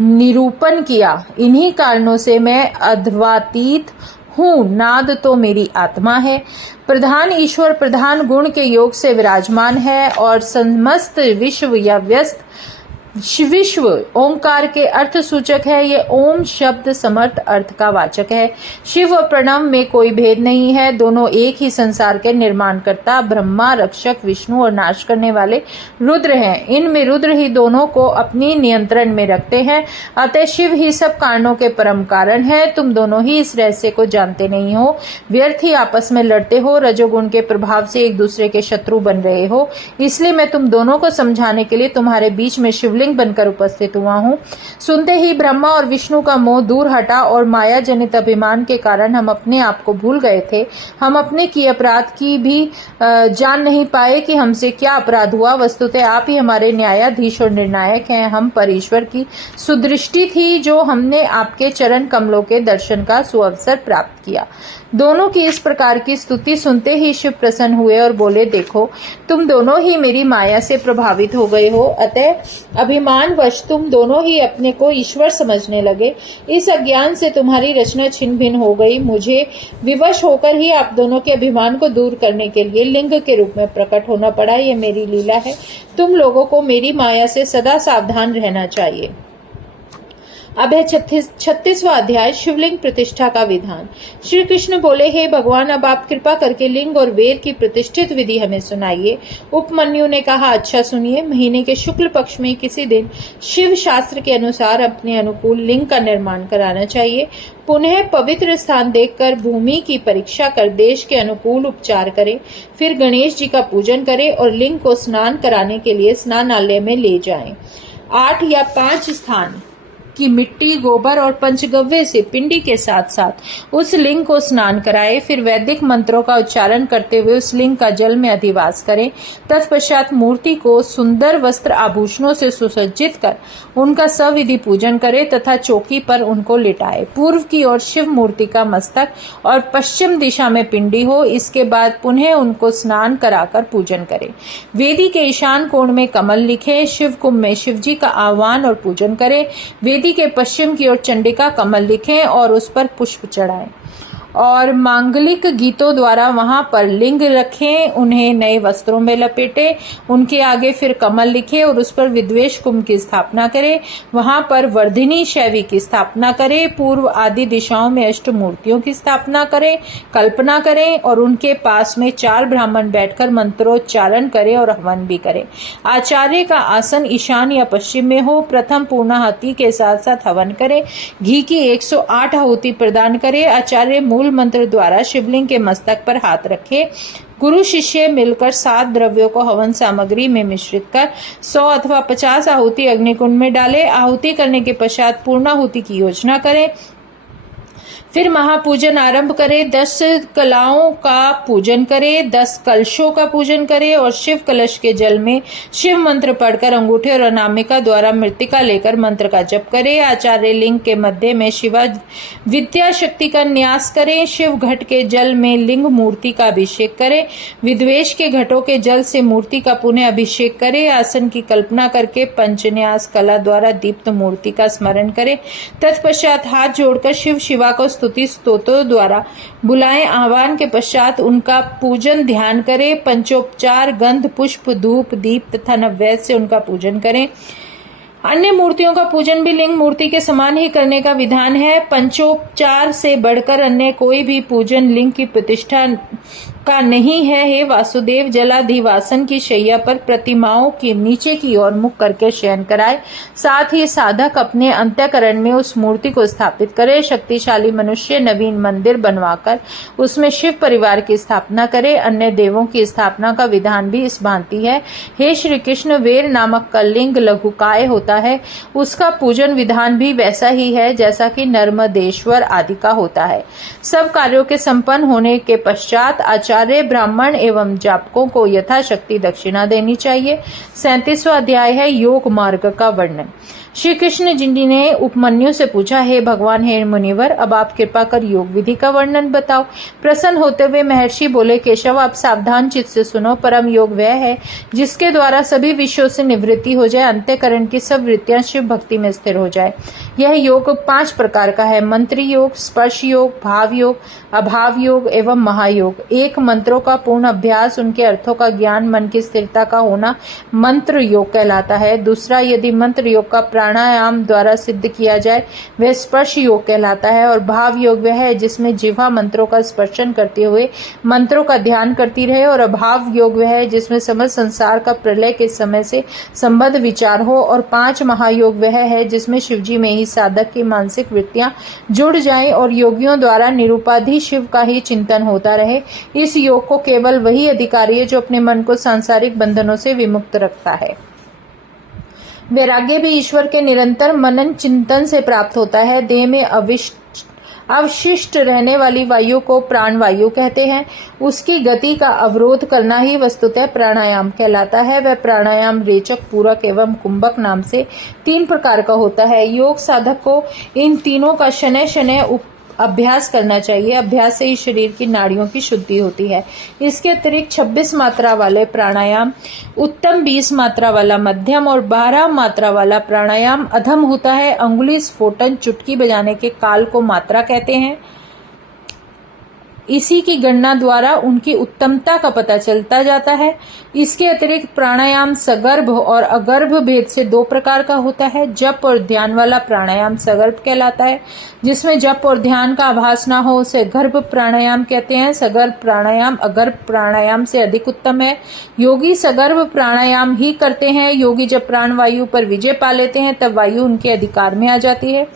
निरूपण किया। इन्हीं कारणों से मैं अद्वातीत हूँ। नाद तो मेरी आत्मा है। प्रधान ईश्वर प्रधान गुण के योग से विराजमान है और समस्त विश्व या व्यस्त विश्व ओंकार के अर्थ सूचक है। ये ओम शब्द समर्थ अर्थ का वाचक है। शिव और प्रणव में कोई भेद नहीं है। दोनों एक ही संसार के निर्माणकर्ता ब्रह्मा, रक्षक विष्णु और नाश करने वाले रुद्र हैं। इनमें रुद्र ही दोनों को अपनी नियंत्रण में रखते हैं। अतः शिव ही सब कारणों के परम कारण है। तुम दोनों ही इस रहस्य को जानते नहीं हो। व्यर्थ ही आपस में लड़ते हो। रजोगुण के प्रभाव से एक दूसरे के शत्रु बन रहे हो। इसलिए मैं तुम दोनों को समझाने के लिए तुम्हारे बीच में शिवलिंग बनकर उपस्थित हुआ हूँ। सुनते ही ब्रह्मा और विष्णु का मोह दूर हटा और माया जनित अभिमान के कारण हम अपने आप को भूल गए थे। हम अपने किए अपराध की भी जान नहीं पाए कि हमसे क्या अपराध हुआ। वस्तुतः आप ही हमारे न्यायाधीश और निर्णायक हैं। हम पर ईश्वर की सुदृष्टि थी जो हमने आपके चरण कमलों के दर्शन का सुअवसर प्राप्त किया। दोनों की इस प्रकार की स्तुति सुनते ही शिव प्रसन्न हुए और बोले, देखो तुम दोनों ही मेरी माया से प्रभावित हो गए हो। अतः अभिमानवश तुम दोनों ही अपने को ईश्वर समझने लगे। इस अज्ञान से तुम्हारी रचना छिन्न भिन्न हो गई। मुझे विवश होकर ही आप दोनों के अभिमान को दूर करने के लिए लिंग के रूप में प्रकट होना पड़ा। यह मेरी लीला है। तुम लोगों को मेरी माया से सदा सावधान रहना चाहिए। अब है 36वां अध्याय शिवलिंग प्रतिष्ठा का विधान। श्री कृष्ण बोले, हे भगवान, अब आप कृपा करके लिंग और वेद की प्रतिष्ठित विधि हमें सुनाइए। उपमन्यु ने कहा, अच्छा सुनिए। महीने के शुक्ल पक्ष में किसी दिन शिव शास्त्र के अनुसार अपने अनुकूल लिंग का निर्माण कराना चाहिए। पुनः पवित्र स्थान देखकर भूमि की परीक्षा कर देश के अनुकूल उपचार करें। फिर गणेश जी का पूजन करें और लिंग को स्नान कराने के लिए स्नानालय में ले जाएं। 8 या 5 स्थान की मिट्टी, गोबर और पंचगव्य से पिंडी के साथ साथ उस लिंग को स्नान कराए। फिर वैदिक मंत्रों का उच्चारण करते हुए उस लिंग का जल में अधिवास करें। तत्पश्चात मूर्ति को सुंदर वस्त्र आभूषणों से सुसज्जित कर उनका सविधि पूजन करें तथा चौकी पर उनको लिटाए। पूर्व की ओर शिव मूर्ति का मस्तक और पश्चिम दिशा में पिंडी हो। इसके बाद पुनः उनको स्नान कराकर पूजन करें। वेदी के ईशान कोण में कमल लिखें। शिव कुंभ में शिवजी का आह्वान और पूजन करें। वेदी के पश्चिम की ओर चंडिका कमल लिखें और उस पर पुष्प चढ़ाएं और मांगलिक गीतों द्वारा वहां पर लिंग रखें। उन्हें नए वस्त्रों में लपेटें। उनके आगे फिर कमल लिखें और उस पर विद्वेष कुंभ की स्थापना करें। वहां पर वर्धिनी शैवी की स्थापना करें। पूर्व आदि दिशाओं में अष्ट मूर्तियों की स्थापना करें, कल्पना करें और उनके पास में 4 ब्राह्मण बैठकर मंत्रोच्चारण करें और हवन भी करें। आचार्य का आसन ईशान या पश्चिम में हो। प्रथम पूर्णाहुति के साथ साथ हवन करें। घी की 108 आहुति प्रदान करें। आचार्य मूल मंत्र द्वारा शिवलिंग के मस्तक पर हाथ रखे। गुरु शिष्य मिलकर 7 द्रव्यों को हवन सामग्री में मिश्रित कर 100 अथवा 50 आहुति अग्निकुंड में डालें। आहुति करने के पश्चात पूर्णाहुति की योजना करें। फिर महापूजन आरंभ करे। 10 कलाओं का पूजन करे, 10 कलशों का पूजन करे और शिव कलश के जल में शिव मंत्र पढ़कर अंगूठे और अनामिका द्वारा मृत्तिका लेकर मंत्र का जप करे। आचार्य लिंग के मध्य में शिवा विद्या शक्ति का न्यास करे। शिव घट के जल में लिंग मूर्ति का अभिषेक करे। विद्वेष के घटों के जल से मूर्ति का पुनः अभिषेक करे। आसन की कल्पना करके पंचन्यास कला द्वारा दीप्त मूर्ति का स्मरण करे। तत्पश्चात हाथ जोड़कर शिव शिवा को स्तुति स्तोत्रों द्वारा बुलाएं। आह्वान के पश्चात उनका पूजन ध्यान करें। पंचोपचार गंध पुष्प धूप दीप तथा नैवेद्य से उनका पूजन करें। अन्य मूर्तियों का पूजन भी लिंग मूर्ति के समान ही करने का विधान है। पंचोपचार से बढ़कर अन्य कोई भी पूजन लिंग की प्रतिष्ठा का नहीं है। हे वासुदेव, जलाधिवासन की शैया पर प्रतिमाओं के नीचे की ओर मुख करके शयन कराए। साथ ही साधक अपने अंतःकरण में उस मूर्ति को स्थापित करे। शक्तिशाली मनुष्य नवीन मंदिर बनवाकर उसमें शिव परिवार की स्थापना करे। अन्य देवों की स्थापना का विधान भी इस भांति है। हे श्री कृष्ण, वेर नामक का लिंग लघुकाय होता है, उसका पूजन विधान भी वैसा ही है जैसा कि नर्मदेश्वर आदि का होता है। सब कार्यों के संपन्न होने के पश्चात आचार्य ब्राह्मण एवं जापकों को यथाशक्ति दक्षिणा देनी चाहिए। 37वां अध्याय है योग मार्ग का वर्णन। श्री कृष्ण जी ने उपमन्यु से पूछा, हे भगवान, हे मुनिवर, अब आप कृपा कर योग विधि का वर्णन बताओ। प्रसन्न होते हुए महर्षि बोले, केशव, आप सावधान चित्त से सुनो। परम योग वह है जिसके द्वारा सभी विषयों से निवृत्ति हो जाए, अंतःकरण की सब वृत्तियां शिव भक्ति में स्थिर हो जाए। यह योग 5 प्रकार का है: मंत्री योग, स्पर्श योग, भाव योग, अभाव योग एवं महायोग। एक, मंत्रों का पूर्ण अभ्यास, उनके अर्थों का ज्ञान, मन की स्थिरता का होना मंत्र योग कहलाता है। दूसरा, यदि मंत्र योग का प्राणायाम द्वारा सिद्ध किया जाए वह स्पर्श योग कहलाता है। और भाव योग वह है जिसमें जिह्वा मंत्रों का स्पर्शन करते हुए मंत्रों का ध्यान करती रहे। और अभाव योग वह है जिसमें समस्त संसार का प्रलय के समय से संबद्ध विचार हो। और 5, महायोग वह है जिसमें शिवजी में ही साधक की मानसिक वृत्तियां जुड़ जाएं और योगियों द्वारा निरुपाधि शिव का ही चिंतन होता रहे। इस योग को केवल वही अधिकारी है जो अपने मन को सांसारिक बंधनों से विमुक्त रखता है। वैराग्य भी ईश्वर के निरंतर मनन चिंतन से प्राप्त होता है। देह में अवशिष्ट रहने वाली वायु को प्राण वायु कहते हैं। उसकी गति का अवरोध करना ही वस्तुतः प्राणायाम कहलाता है। वह प्राणायाम रेचक, पूरक एवं कुंभक नाम से 3 प्रकार का होता है। योग साधक को इन तीनों का शनैः शनैः अभ्यास करना चाहिए। अभ्यास से ही शरीर की नाड़ियों की शुद्धि होती है। इसके अतिरिक्त 26 मात्रा वाले प्राणायाम उत्तम, 20 मात्रा वाला मध्यम और 12 मात्रा वाला प्राणायाम अधम होता है। अंगुली स्फोटन, चुटकी बजाने के काल को मात्रा कहते हैं। इसी की गणना द्वारा उनकी उत्तमता का पता चलता जाता है। इसके अतिरिक्त प्राणायाम सगर्भ और अगर्भ भेद से 2 प्रकार का होता है। जप और ध्यान वाला प्राणायाम सगर्भ कहलाता है। जिसमें जप और ध्यान का आभास ना हो उसे गर्भ प्राणायाम कहते हैं। सगर्भ प्राणायाम अगर्भ प्राणायाम से अधिक उत्तम है। योगी सगर्भ प्राणायाम ही करते हैं। योगी जब प्राण वायु पर विजय पा लेते हैं तब वायु उनके अधिकार में आ जाती है।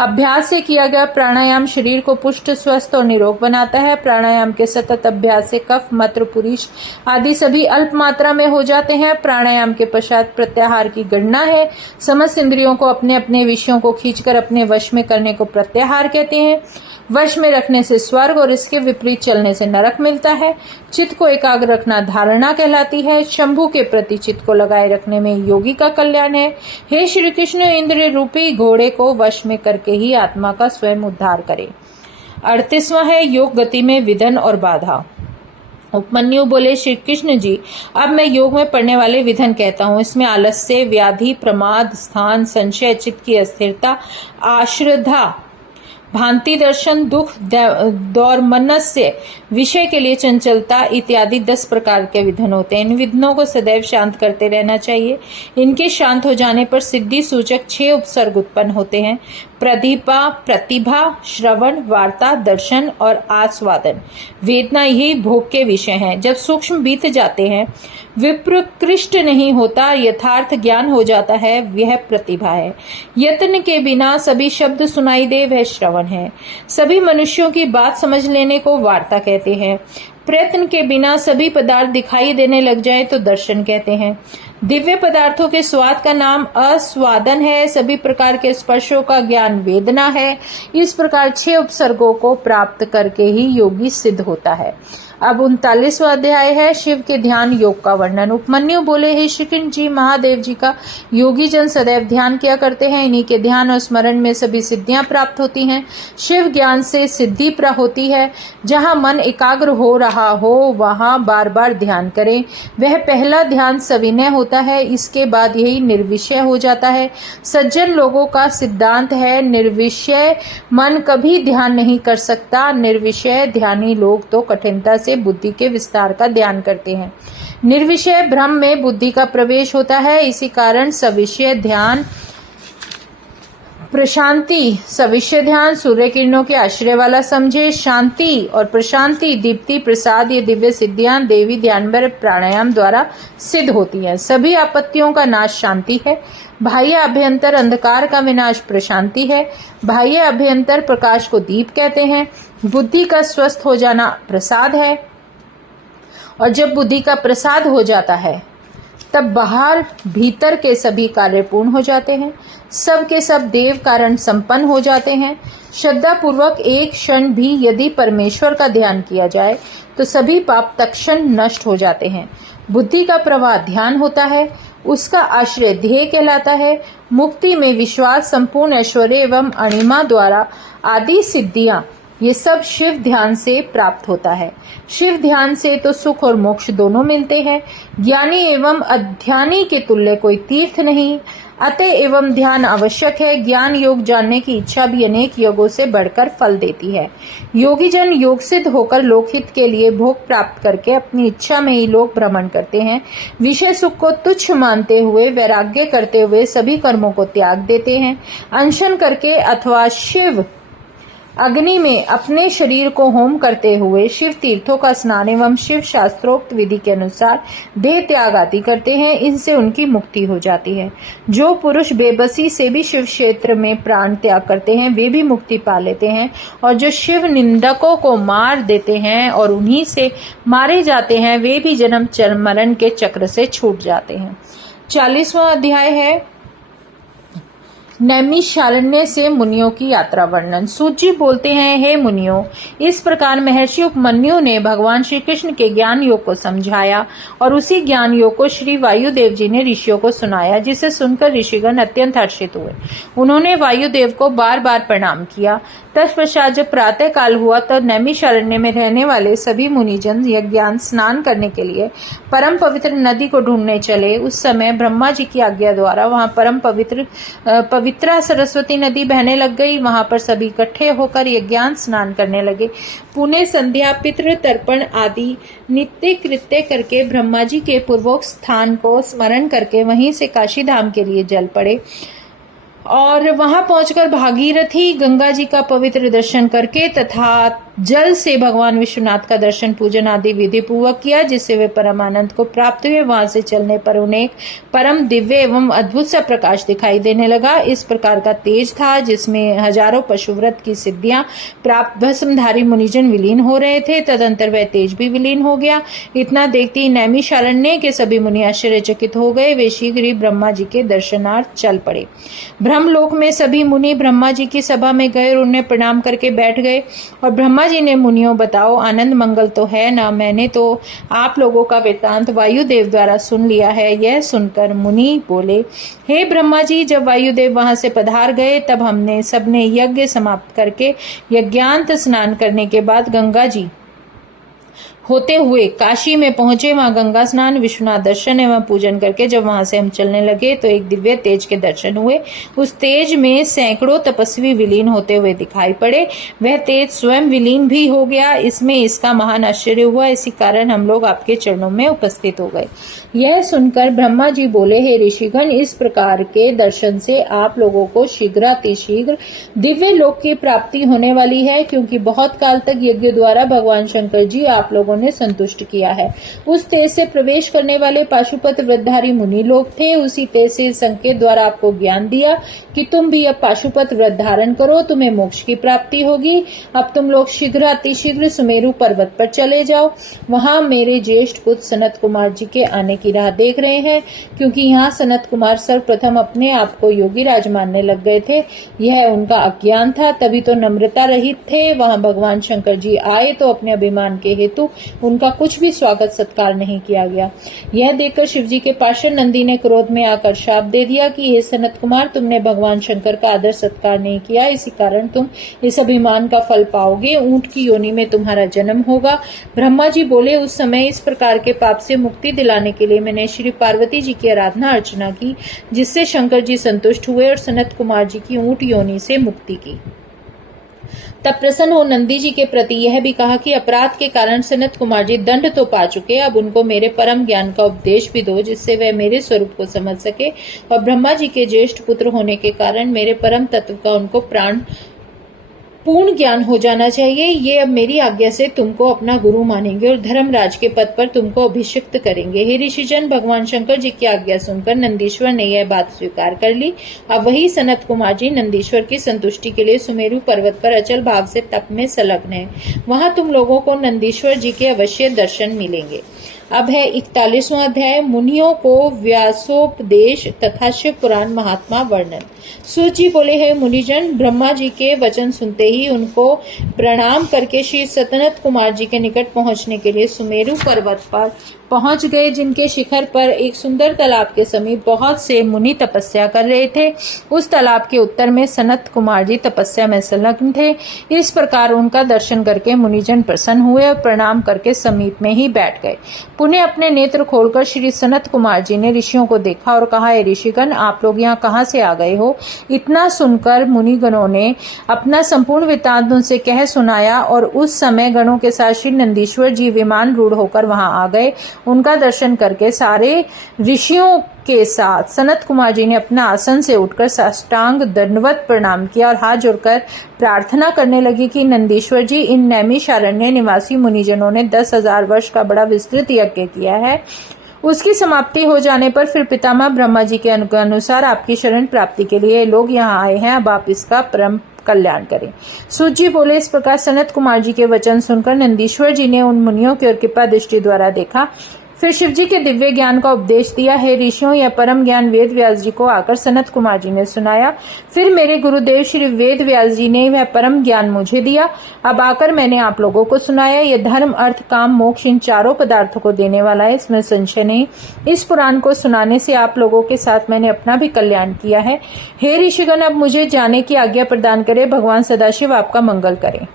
अभ्यास से किया गया प्राणायाम शरीर को पुष्ट, स्वस्थ और निरोग बनाता है। प्राणायाम के सतत अभ्यास से कफ, मत्र, पुरीष आदि सभी अल्प मात्रा में हो जाते हैं। प्राणायाम के पश्चात प्रत्याहार की गणना है। समस्त इंद्रियों को अपने अपने विषयों को खींचकर अपने वश में करने को प्रत्याहार कहते हैं। वश में रखने से स्वर्ग और इसके विपरीत चलने से नरक मिलता है। चित्त को एकाग्र रखना धारणा कहलाती है। शंभु के प्रति चित्त को लगाए रखने में योगी का कल्याण है। हे श्री कृष्ण, इंद्रिय रूपी घोड़े को वश में करके ही आत्मा का स्वयं उद्धार करे। 38वां है योग गति में विधन और बाधा। उपमन्यु बोले, श्री कृष्ण जी, अब मैं योग में पड़ने वाले विधन कहता हूँ। इसमें आलस्य, व्याधि, प्रमाद, स्थान, संशय, चित्त की अस्थिरता, आश्रद्धा, भांति दर्शन, दुख, दौर्मनस्य, विषय के लिए चंचलता इत्यादि 10 प्रकार के विधन होते हैं। इन विधनों को सदैव शांत करते रहना चाहिए। इनके शांत हो जाने पर सिद्धि सूचक 6 उपसर्ग उत्पन्न होते हैं: प्रतिभा, श्रवण, वार्ता, दर्शन और आस्वादन। वेदना यही भोग के विषय हैं। जब सूक्ष्म बीत जाते हैं, विप्रकृष्ट नहीं होता, यथार्थ ज्ञान हो जाता है, यह प्रतिभा है। यत्न के बिना सभी शब्द सुनाई दे, वह श्रवण है। सभी मनुष्यों की बात समझ लेने को वार्ता कहते हैं। प्रयत्न के बिना सभी पदार्थ दिखाई देने लग जाए तो दर्शन कहते हैं। दिव्य पदार्थों के स्वाद का नाम आस्वादन है। सभी प्रकार के स्पर्शों का ज्ञान वेदना है। इस प्रकार 6 उपसर्गों को प्राप्त करके ही योगी सिद्ध होता है। अब 39वां अध्याय है शिव के ध्यान योग का वर्णन। उपमन्यु बोले, हे श्री कृष्ण जी, महादेव जी का योगी जन सदैव ध्यान किया करते हैं। इन्हीं के ध्यान और स्मरण में सभी सिद्धियां प्राप्त होती हैं। शिव ज्ञान से सिद्धि प्राप्त होती है। जहां मन एकाग्र हो रहा हो वहां बार बार ध्यान करें। वह पहला ध्यान सविनय होता है, इसके बाद यही निर्विषय हो जाता है। सज्जन लोगों का सिद्धांत है, निर्विषय मन कभी ध्यान नहीं कर सकता। निर्विषय ध्यानी लोग तो कठिनता से बुद्धि के विस्तार का ध्यान करते हैं। निर्विषय भ्रम में बुद्धि का प्रवेश होता है। इसी कारण सविषय ध्यान प्रशांति, सविषय ध्यान सूर्य किरणों के आश्रय वाला समझे। शांति और प्रशांति, दीप्ति, प्रसाद, ये दिव्य सिद्धियां देवी ध्यानभर प्राणायाम द्वारा सिद्ध होती हैं। सभी आपत्तियों का नाश शांति है। बाह्य अभ्यंतर अंधकार का विनाश प्रशांति है। बाह्य अभ्यंतर प्रकाश को दीप कहते हैं। बुद्धि का स्वस्थ हो जाना प्रसाद है। और जब बुद्धि का प्रसाद हो जाता है तब बाहर भीतर के सभी कार्य पूर्ण हो जाते हैं। सब के सब देव कारण संपन्न हो जाते हैं। श्रद्धा पूर्वक एक क्षण भी यदि परमेश्वर का ध्यान किया जाए तो सभी पाप तत्क्षण नष्ट हो जाते हैं। बुद्धि का प्रवाह ध्यान होता है। उसका आश्रय ध्येय कहलाता है। मुक्ति में विश्वास, संपूर्ण ऐश्वर्य एवं अणिमा द्वारा आदि सिद्धियां, ये सब शिव ध्यान से प्राप्त होता है। शिव ध्यान से तो सुख और मोक्ष दोनों मिलते हैं। ज्ञानी एवं अध्यानी के तुल्य कोई तीर्थ नहीं। अतः एवं ध्यान आवश्यक है। ज्ञान योग जानने की इच्छा भी अनेक योगों से बढ़कर फल देती है। योगी जन योग सिद्ध होकर लोकहित के लिए भोग प्राप्त करके अपनी इच्छा में ही लोक भ्रमण करते हैं। विषय सुख को तुच्छ मानते हुए वैराग्य करते हुए सभी कर्मों को त्याग देते हैं। अनशन करके अथवा शिव अग्नि में अपने शरीर को होम करते हुए शिव तीर्थों का स्नान एवं शिव शास्त्रोक्त विधि के अनुसार देह त्याग आदि करते हैं। इनसे उनकी मुक्ति हो जाती है। जो पुरुष बेबसी से भी शिव क्षेत्र में प्राण त्याग करते हैं वे भी मुक्ति पा लेते हैं। और जो शिव निंदकों को मार देते हैं और उन्हीं से मारे जाते हैं वे भी जन्म मरण के चक्र से छूट जाते हैं। 40वां अध्याय है नैमिषारण्य से मुनियों की यात्रा वर्णन। सूत जी बोलते हैं, हे मुनियों, इस प्रकार महर्षि उपमन्यु ने भगवान श्री कृष्ण के ज्ञान योग को समझाया और उसी ज्ञान योग को श्री वायुदेव जी ने ऋषियों को सुनाया, जिसे सुनकर ऋषिगण अत्यंत हर्षित हुए। उन्होंने वायुदेव को बार बार प्रणाम किया। तत्पश्चात जब प्रातः काल हुआ तो नैमिषारण्य में रहने वाले सभी मुनिजन यज्ञान स्नान करने के लिए परम पवित्र नदी को ढूंढने चले। उस समय ब्रह्मा जी की आज्ञा द्वारा वहां परम पवित्रा सरस्वती नदी बहने लग गई। वहां पर सभी इकट्ठे होकर यज्ञान स्नान करने लगे। पुण्य संध्या, पितृ तर्पण आदि नित्य कृत्य करके ब्रह्मा जी के पूर्वोक्त स्थान को स्मरण करके वहीं से काशी धाम के लिए चल पड़े और वहां पहुंचकर भागीरथी गंगा जी का पवित्र दर्शन करके तथा जल से भगवान विश्वनाथ का दर्शन पूजन आदि विधि पूर्वक किया, जिससे वे परमानंद को प्राप्त हुए। वहां से चलने पर उन्हें परम दिव्य एवं अद्भुत सा प्रकाश दिखाई देने लगा। इस प्रकार का तेज था जिसमें हजारों पशुव्रत की सिद्धियां प्राप्त भस्मधारी मुनिजन विलीन हो रहे थे। तदंतर वह तेज भी विलीन हो गया। इतना देखते ही नैमिषारण्य के सभी मुनि आश्चर्यचकित हो गए। वे शीघ्र ही ब्रह्मा जी के दर्शनार्थ चल पड़े। ब्रह्मलोक में सभी मुनि ब्रह्मा जी की सभा में गए और उन्हें प्रणाम करके बैठ गए। और ब्रह्मा जी ने, मुनियों बताओ, आनंद मंगल तो है ना? मैंने तो आप लोगों का वृत्तांत वायुदेव द्वारा सुन लिया है। यह सुनकर मुनि बोले, हे ब्रह्मा जी, जब वायुदेव वहां से पधार गए तब हमने सबने यज्ञ समाप्त करके यज्ञांत स्नान करने के बाद गंगा जी होते हुए काशी में पहुंचे। वहां गंगा स्नान, विश्वनाथ दर्शन एवं पूजन करके जब वहां से हम चलने लगे तो एक दिव्य तेज के दर्शन हुए। उस तेज में सैकड़ों तपस्वी विलीन होते हुए दिखाई पड़े। वह तेज स्वयं विलीन भी हो गया। इसमें इसका महान आश्चर्य हुआ। इसी कारण हम लोग आपके चरणों में उपस्थित हो गए। यह सुनकर ब्रह्मा जी बोले, हे ऋषिगण, इस प्रकार के दर्शन से आप लोगों को शीघ्रातिशीघ्र दिव्य लोक की प्राप्ति होने वाली है, क्योंकि बहुत काल तक यज्ञ द्वारा भगवान शंकर जी आप लोगों लोगों ने संतुष्ट किया है। उस तेज से प्रवेश करने वाले पाशुपत व्रतधारी मुनि लोग थे। उसी तेज से संकेत द्वारा आपको ज्ञान दिया कि तुम भी अब पाशुपत व्रत धारण करो, तुम्हें मोक्ष की प्राप्ति होगी। अब तुम लोग शीघ्र अतिशीघ्र सुमेरु पर्वत पर चले जाओ। वहां मेरे ज्येष्ठ पुत्र सनत कुमार जी के आने की राह देख रहे हैं, क्योंकि यहाँ सनत कुमार सर्वप्रथम अपने आप को योगी राज मानने लग गए थे। यह उनका अज्ञान था, तभी तो नम्रता रहित थे। वहां भगवान शंकर जी आए तो अपने अभिमान के हेतु उनका कुछ भी स्वागत सत्कार नहीं किया गया। यह देखकर शिव जी के पार्षद नंदी ने क्रोध में आकर शाप दे दिया कि हे सनत कुमार, तुमने भगवान शंकर का आदर सत्कार नहीं किया, इसी कारण तुम इस अभिमान का फल पाओगे। ऊंट की योनि में तुम्हारा जन्म होगा। ब्रह्मा जी बोले, उस समय इस प्रकार के पाप से मुक्ति दिलाने के लिए मैंने श्री पार्वती जी की आराधना अर्चना की, जिससे शंकर जी संतुष्ट हुए और सनत कुमार जी की ऊंट योनि से मुक्ति की। तब प्रसन्न हो नंदी जी के प्रति यह भी कहा कि अपराध के कारण सनत कुमार जी दंड तो पा चुके, अब उनको मेरे परम ज्ञान का उपदेश भी दो, जिससे वह मेरे स्वरूप को समझ सके। और ब्रह्मा जी के ज्येष्ठ पुत्र होने के कारण मेरे परम तत्व का उनको प्राण पूर्ण ज्ञान हो जाना चाहिए। ये अब मेरी आज्ञा से तुमको अपना गुरु मानेंगे और धर्मराज के पद पर तुमको अभिषिक्त करेंगे। हे ऋषिजन, भगवान शंकर जी की आज्ञा सुनकर नंदीश्वर ने यह बात स्वीकार कर ली। अब वही सनत कुमार जी नंदीश्वर की संतुष्टि के लिए सुमेरु पर्वत पर अचल भाव से तप में संलग्न है। वहां तुम लोगों को नंदीश्वर जी के अवश्य दर्शन मिलेंगे। अब है 41वां अध्याय, मुनियों को व्यासोपदेश तथा शिव पुराण महात्मा वर्णन। सूर्य जी बोले, है मुनिजन, ब्रह्मा जी के वचन सुनते ही उनको प्रणाम करके श्री सतनत कुमार जी के निकट पहुंचने के लिए सुमेरु पर्वत पर पहुंच गए, जिनके शिखर पर एक सुंदर तालाब के समीप बहुत से मुनि तपस्या कर रहे थे। उस तालाब के उत्तर में सनत कुमार जी तपस्या में संलग्न थे। इस प्रकार उनका दर्शन करके मुनिजन प्रसन्न हुए और प्रणाम करके समीप में ही बैठ गए। पुनः अपने नेत्र खोलकर श्री सनत कुमार जी ने ऋषियों को देखा और कहा, ऋषिगण, आप लोग यहाँ कहाँ से आ गए हो? इतना सुनकर मुनिगणों ने अपना संपूर्ण वृत्तांत उनसे कह सुनाया और उस समय गणों के साथ श्री नंदीश्वर जी विमान रूढ़ होकर वहां आ गए। उनका दर्शन करके सारे ऋषियों के साथ सनत कुमार जी ने अपना आसन से उठकर साष्टांग दंडवत प्रणाम किया और हाथ जोड़कर प्रार्थना करने लगी कि नंदीश्वर जी, इन नैमिषारण्य निवासी मुनिजनों ने 10,000 वर्ष का बड़ा विस्तृत यज्ञ किया है। उसकी समाप्ति हो जाने पर फिर पितामह ब्रह्मा जी के अनुसार आपकी शरण प्राप्ति के लिए लोग यहाँ आए हैं। अब आप इसका परम कल्याण करें। सूर्य जी बोले, इस प्रकार सनत कुमार जी के वचन सुनकर नंदीश्वर जी ने उन मुनियों की ओर कृपा दृष्टि द्वारा देखा, फिर शिव जी के दिव्य ज्ञान का उपदेश दिया। हे ऋषियों, यह परम ज्ञान वेद व्यास जी को आकर सनत कुमार जी ने सुनाया। फिर मेरे गुरुदेव श्री वेद व्यास जी ने वह परम ज्ञान मुझे दिया। अब आकर मैंने आप लोगों को सुनाया। यह धर्म, अर्थ, काम, मोक्ष इन चारों पदार्थों को देने वाला है, इसमें संशय नहीं। इस पुराण को सुनाने से आप लोगों के साथ मैंने अपना भी कल्याण किया है। हे ऋषिगण, अब मुझे जाने की आज्ञा प्रदान करे। भगवान सदाशिव आपका मंगल करें।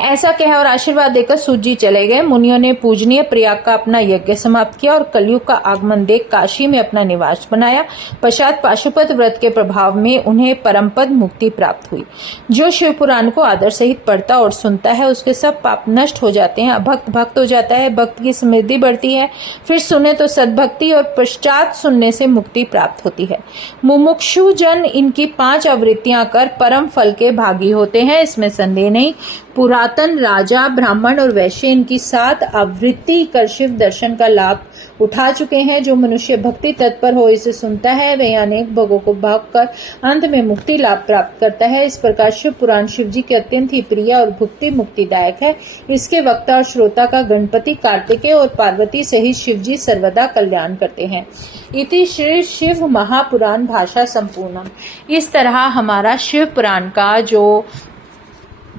ऐसा कह और आशीर्वाद देकर सूर्य जी चले गए। मुनियों ने पूजनीय प्रयाग का अपना यज्ञ समाप्त किया और कलयुग का आगमन देख काशी में अपना निवास बनाया। पश्चात पाशुपत व्रत के प्रभाव में उन्हें परमपद मुक्ति प्राप्त हुई। जो शिव पुराण को आदर सहित पढ़ता और सुनता है, उसके सब पाप नष्ट हो जाते हैं। भक्त भक्त हो जाता है, भक्त की समृद्धि बढ़ती है। फिर सुने तो सद्भक्ति और पश्चात सुनने से मुक्ति प्राप्त होती है। मुमुक्षु जन इनकी 5 आवृत्तियां कर परम फल के भागी होते हैं, इसमें संदेह नहीं। पुरातन राजा, ब्राह्मण और वैश्य इनकी 7 आवृत्ति कर शिव दर्शन का लाभ उठा चुके हैं। जो मनुष्य भक्ति तत्पर हो इसे सुनता है, वह अनेक भोगों को भाग कर अंत में मुक्ति लाभ प्राप्त करता है। इस प्रकार शिव पुराण शिव जी के अत्यंत ही प्रिय और भुक्ति मुक्तिदायक है। इसके वक्ता और श्रोता का गणपति, कार्तिकेय और पार्वती सहित शिव जी सर्वदा कल्याण करते हैं। इति श्री शिव महापुराण भाषा संपूर्णम। इस तरह हमारा शिव पुराण का जो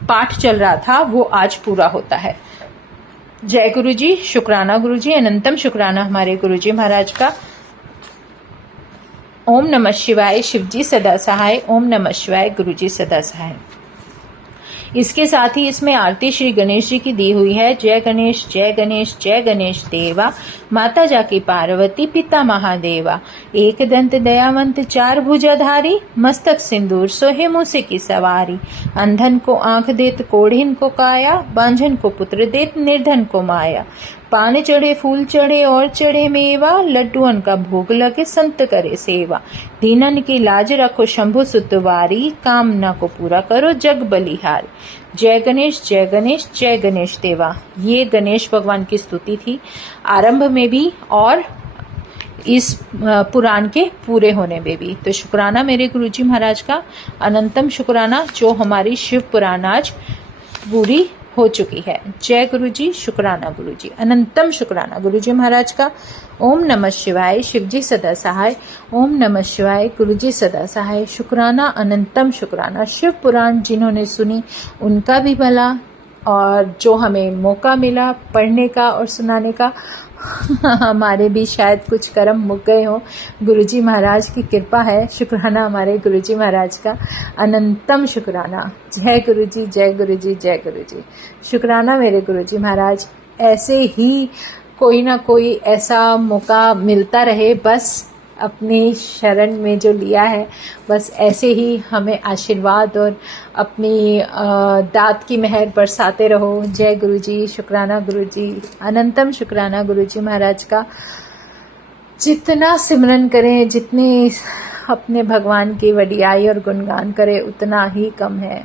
पाठ चल रहा था वो आज पूरा होता है। जय गुरु जी, शुक्राना गुरु जी, अनंतम शुक्राना हमारे गुरु जी महाराज का। ओम नमः शिवाय, शिव जी सदा सहाय। ओम नमः शिवाय, गुरु जी सदा सहाय। इसके साथ ही इसमें आरती श्री गणेश जी की दी हुई है। जय गणेश, जय गणेश, जय गणेश देवा, माता जाकी पार्वती, पिता महादेवा। एक दंत दयावंत, 4 भुजाधारी, मस्तक सिंदूर सोहे मूसे की सवारी। अंधन को आंख देत, कोढ़िन को काया, बांझन को पुत्र देत, निर्धन को माया। पान चढ़े फूल चढ़े और चढ़े मेवा, लड्डुअन का भोग लगे संत करे सेवा। दीनन की लाज रखो शंभु सुतवारी, कामना को पूरा करो जग बलिहारी। जय गणेश जय गणेश जय गणेश देवा। ये गणेश भगवान की स्तुति थी आरंभ में भी और इस पुराण के पूरे होने में भी। तो शुक्राना मेरे गुरुजी महाराज का, अनंतम शुक्राना जो हमारी शिव पुराण आज पूरी हो चुकी है। जय गुरुजी, शुक्राना गुरुजी, अनंतम शुक्राना गुरुजी महाराज का। ओम नमः शिवाय, शिवजी सदा सहाय। ओम नमः शिवाय, गुरुजी सदा सहाय। शुक्राना, अनंतम शुक्राना। शिव पुराण जिन्होंने सुनी उनका भी भला, और जो हमें मौका मिला पढ़ने का और सुनाने का, हमारे भी शायद कुछ कर्म मुक गए हो। गुरुजी महाराज की कृपा है। शुक्राना हमारे गुरुजी महाराज का, अनंतम शुक्राना। जय गुरुजी जय गुरुजी जय गुरुजी। शुक्राना मेरे गुरुजी महाराज। ऐसे ही कोई ना कोई ऐसा मौका मिलता रहे, बस अपनी शरण में जो लिया है, बस ऐसे ही हमें आशीर्वाद और अपनी दात की मेहर बरसाते रहो। जय गुरुजी, शुक्राना गुरुजी, अनंतम शुक्राना गुरुजी महाराज का। जितना सिमरन करें, जितनी अपने भगवान की वडियाई और गुणगान करें, उतना ही कम है।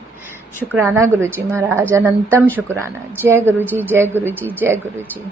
शुक्राना गुरुजी महाराज, अनंतम शुक्राना। जय गुरुजी जय गुरुजी जय गुरुजी।